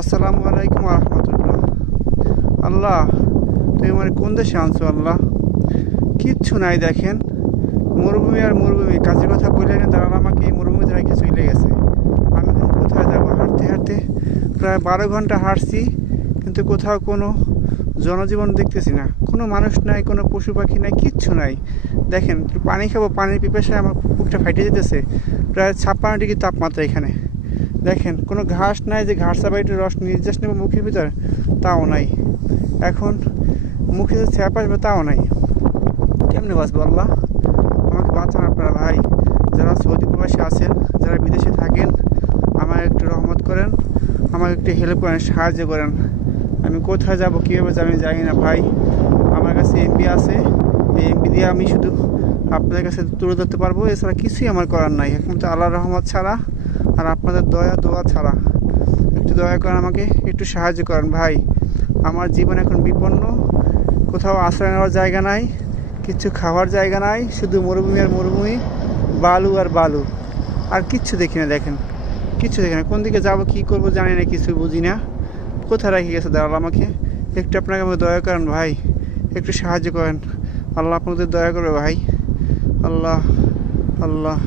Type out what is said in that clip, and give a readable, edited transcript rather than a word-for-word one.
আসসালামু আলাইকুম রহমতুল্লাহ। আল্লাহ, তুমি আমার কোন দেশে আনছো আল্লাহ? কিচ্ছু নাই দেখেন, মরুভূমি আর মরুভূমি। কাজের কথা বলে না, তারা আমাকে এই মরুভূমিতে রেখে চলে গেছে। আমি এখন কোথায় যাবো? হাঁটতে হাঁটতে প্রায় 12 ঘন্টা হাঁটছি, কিন্তু কোথাও কোনো জনজীবন দেখতেছি না। কোনো মানুষ নাই, কোনো পশু পাখি নাই, কিচ্ছু নাই। দেখেন, একটু পানি খাবো, পানির পিপাসায় আমার বুকটা ফাইটে যেতেছে। প্রায় 56 ডিগ্রি তাপমাত্রা এখানে। দেখেন, কোনো ঘাস নাই যে ঘাস চাপা একটু রস নির্যাস নেবো মুখের ভিতর, তাও নাই। এখন মুখে যে ছ্যাপ আসবে, তাও নাই। কেমনে বাঁচবো আল্লাহ? আমাকে বাঁচান আপনারা ভাই। যারা সৌদি প্রবাসী আছেন, যারা বিদেশে থাকেন, আমার একটু রহমত করেন, আমাকে একটু হেল্প করেন, সাহায্য করেন। আমি কোথায় যাব, কীভাবে যাবো আমি জানি না ভাই। আমার কাছে এমপি আছে, এই এমপি দিয়ে আমি শুধু আপনাদের কাছে তুলে ধরতে পারবো, এছাড়া কিছুই আমার করার নাই একমাত্র আল্লাহর রহমত ছাড়া আর আপনাদের দয়া দোয়া ছাড়া। একটু দয়া করেন, আমাকে একটু সাহায্য করেন ভাই। আমার জীবন এখন বিপন্ন, কোথাও আশ্রয় নেওয়ার জায়গা নাই, কিছু খাওয়ার জায়গা নাই, শুধু মরুভূমি আর মরুভূমি, বালু আর বালু, আর কিচ্ছু দেখি না। দেখেন, কিচ্ছু দেখি না। কোন দিকে যাব, কী করবো জানি না, কিছু বুঝি না। কোথায় রেখে গেছে দাঁড়াল আমাকে? একটু আপনাকে আমাকে দয়া করেন ভাই, একটু সাহায্য করেন। আল্লাহ আপনাদের দয়া করবে ভাই। আল্লাহ, আল্লাহ।